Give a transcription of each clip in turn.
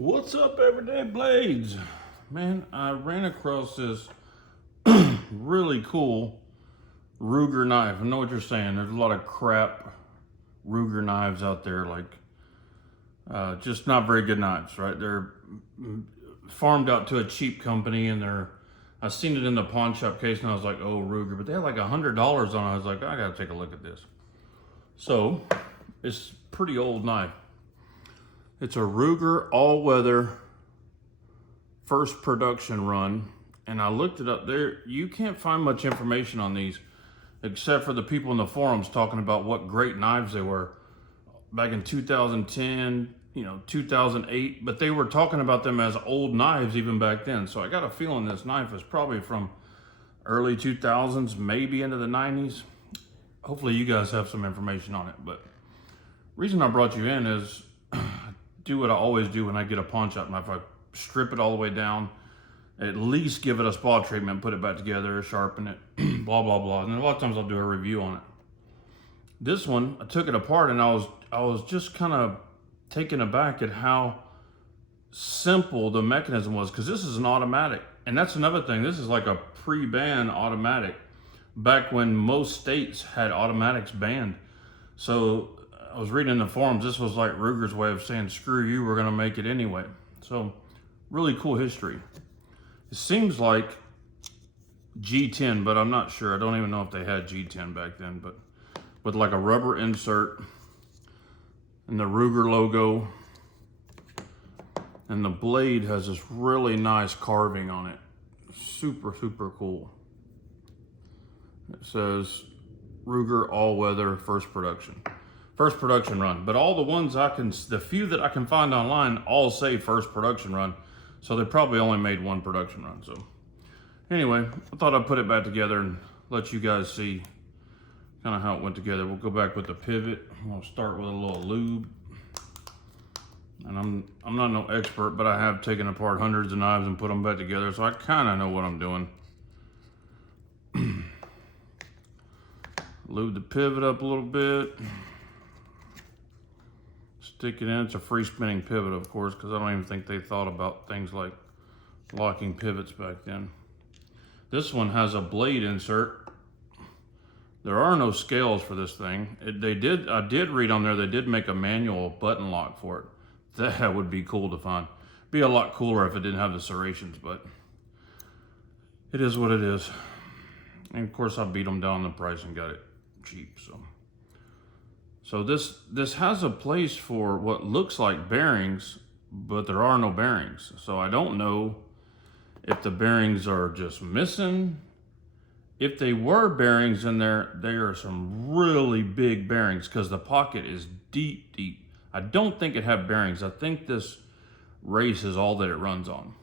What's up, Everyday Blades? Man, I ran across this really cool Ruger knife. I know what you're saying. There's a lot of crap Ruger knives out there, like just not very good knives, right? They're farmed out to a cheap company, and I seen it in the pawn shop case, and I was like, oh, Ruger, but they had like $100 on it. I was like, I gotta take a look at this. So it's a pretty old knife. It's a Ruger all-weather first production run, and I looked it up there. You can't find much information on these except for the people in the forums talking about what great knives they were back in 2010, 2008, but they were talking about them as old knives even back then. So I got a feeling this knife is probably from early 2000s, maybe into the 90s. Hopefully you guys have some information on it, but reason I brought you in is do what I always do when I get a pawn shop knife. I strip it all the way down, at least give it a spa treatment, put it back together, sharpen it, blah, blah, blah. And a lot of times I'll do a review on it. This one, I took it apart and I was just kind of taken aback at how simple the mechanism was, because this is an automatic. And that's another thing. This is like a pre-ban automatic, back when most states had automatics banned. So I was reading in the forums, this was like Ruger's way of saying, screw you, we're gonna make it anyway. So really cool history. It seems like G10, but I'm not sure. I don't even know if they had G10 back then, but with like a rubber insert and the Ruger logo, and the blade has this really nice carving on it. Super, super cool. It says Ruger all-weather first production run, but all the ones the few that I can find online all say first production run, so they probably only made one production run. So anyway, I thought I'd put it back together and let you guys see kind of how it went together. We'll go back with the pivot. I'll start with a little lube, and I'm not no expert, but I have taken apart hundreds of knives and put them back together, so I kind of know what I'm doing. Lube the pivot up a little bit. Stick it in. It's a free spinning pivot, of course, because I don't even think they thought about things like locking pivots back then. This one has a blade insert. There are no scales for this thing. I did read on there they did make a manual button lock for it. That would be cool to find. Be a lot cooler if it didn't have the serrations, but it is what it is. And of course I beat them down the price and got it cheap. So this has a place for what looks like bearings, but there are no bearings. So I don't know if the bearings are just missing. If they were bearings in there, they are some really big bearings, because the pocket is deep, deep. I don't think it had bearings. I think this race is all that it runs on.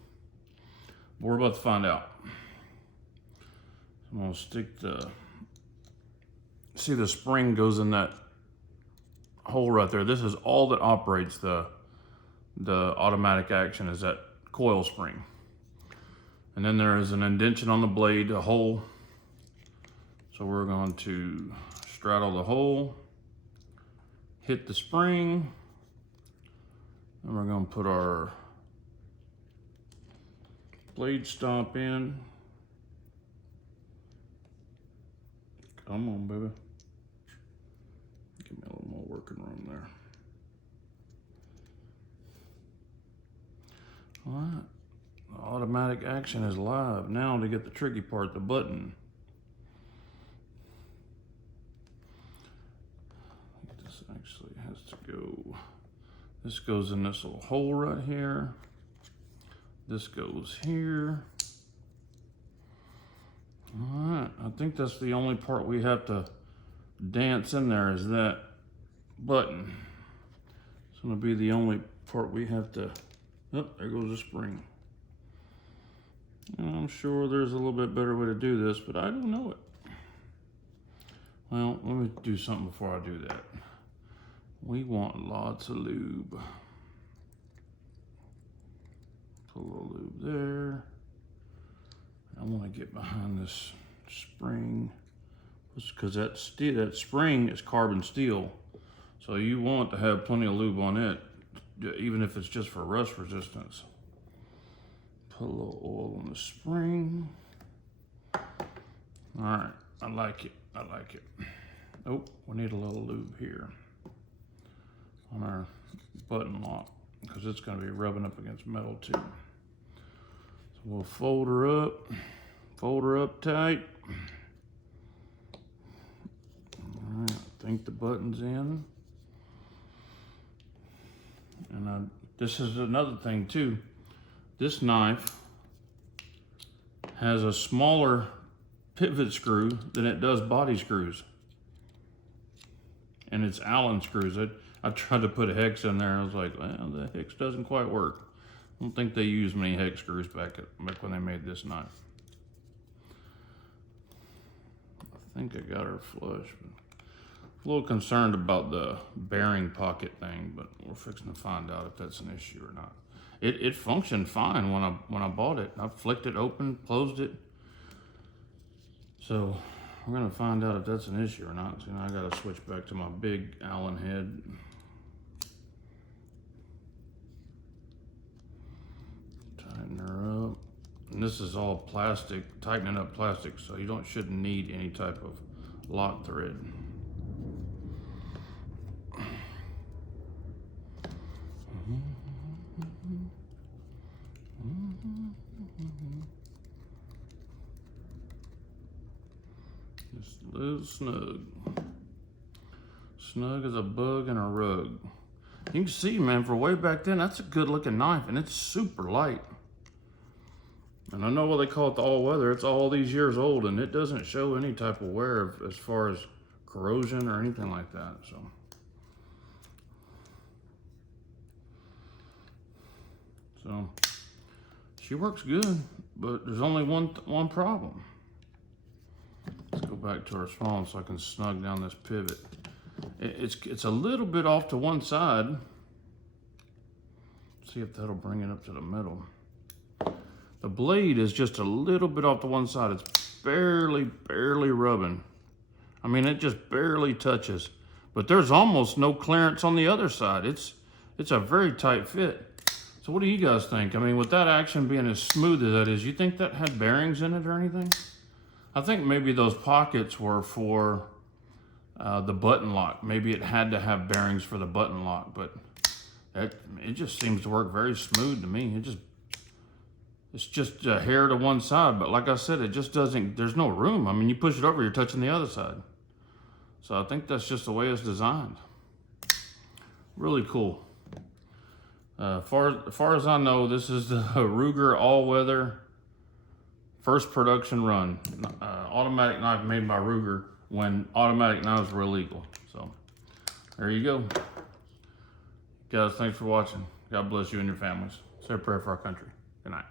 We're about to find out. I'm gonna stick see the spring goes in that hole right there. This is all that operates the automatic action, is that coil spring. And then there is an indentation on the blade, a hole. So we're going to straddle the hole, hit the spring, and we're going to put our blade stop in. Come on, baby. Give me a little more working room there. All right, the automatic action is live. Now to get the tricky part, the button. This actually has to go. This goes in this little hole right here. This goes here. All right, I think that's the only part we have to dance in there, is that button. It's gonna be the only part we have to, oh, there goes the spring. And I'm sure there's a little bit better way to do this, but I don't know it. Well, let me do something before I do that. We want lots of lube. Put a little lube there. I want to get behind this spring, because that spring is carbon steel, so you want to have plenty of lube on it even if it's just for rust resistance. Put a little oil on the spring. All right, I like it, I like it. Oh, we need a little lube here on our button lock because it's gonna be rubbing up against metal too. So we'll fold her up tight. All right, I think the button's in. And this is another thing too. This knife has a smaller pivot screw than it does body screws. And it's Allen screws. I tried to put a hex in there and I was like, well, the hex doesn't quite work. I don't think they used many hex screws back when they made this knife. I think I got her flush. But a little concerned about the bearing pocket thing, but we're fixing to find out if that's an issue or not. It functioned fine when I bought it. I flicked it open, closed it. So we're gonna find out if that's an issue or not. So now I gotta switch back to my big Allen head. Tighten her up. And this is all plastic, tightening up plastic, so you shouldn't need any type of lock thread. Just a little snug. Snug as a bug in a rug. You can see, man, for way back then, that's a good looking knife, and it's super light. And I know what they call it the all-weather. It's all these years old, and it doesn't show any type of wear as far as corrosion or anything like that. So she works good, but there's only one problem. Let's go back to our small one so I can snug down this pivot. It's a little bit off to one side. See if that'll bring it up to the middle. The blade is just a little bit off to one side. It's barely rubbing. I mean, it just barely touches. But there's almost no clearance on the other side. It's a very tight fit. So what do you guys think? I mean, with that action being as smooth as that is, you think that had bearings in it or anything? I think maybe those pockets were for the button lock. Maybe it had to have bearings for the button lock, but it just seems to work very smooth to me. It's just a hair to one side, but like I said, it just doesn't, there's no room. I mean, you push it over, you're touching the other side. So I think that's just the way it's designed. Really cool. Far as I know, this is the Ruger all-weather first production run. Automatic knife made by Ruger when automatic knives were illegal. So there you go. Guys, thanks for watching. God bless you and your families. Say a prayer for our country. Good night.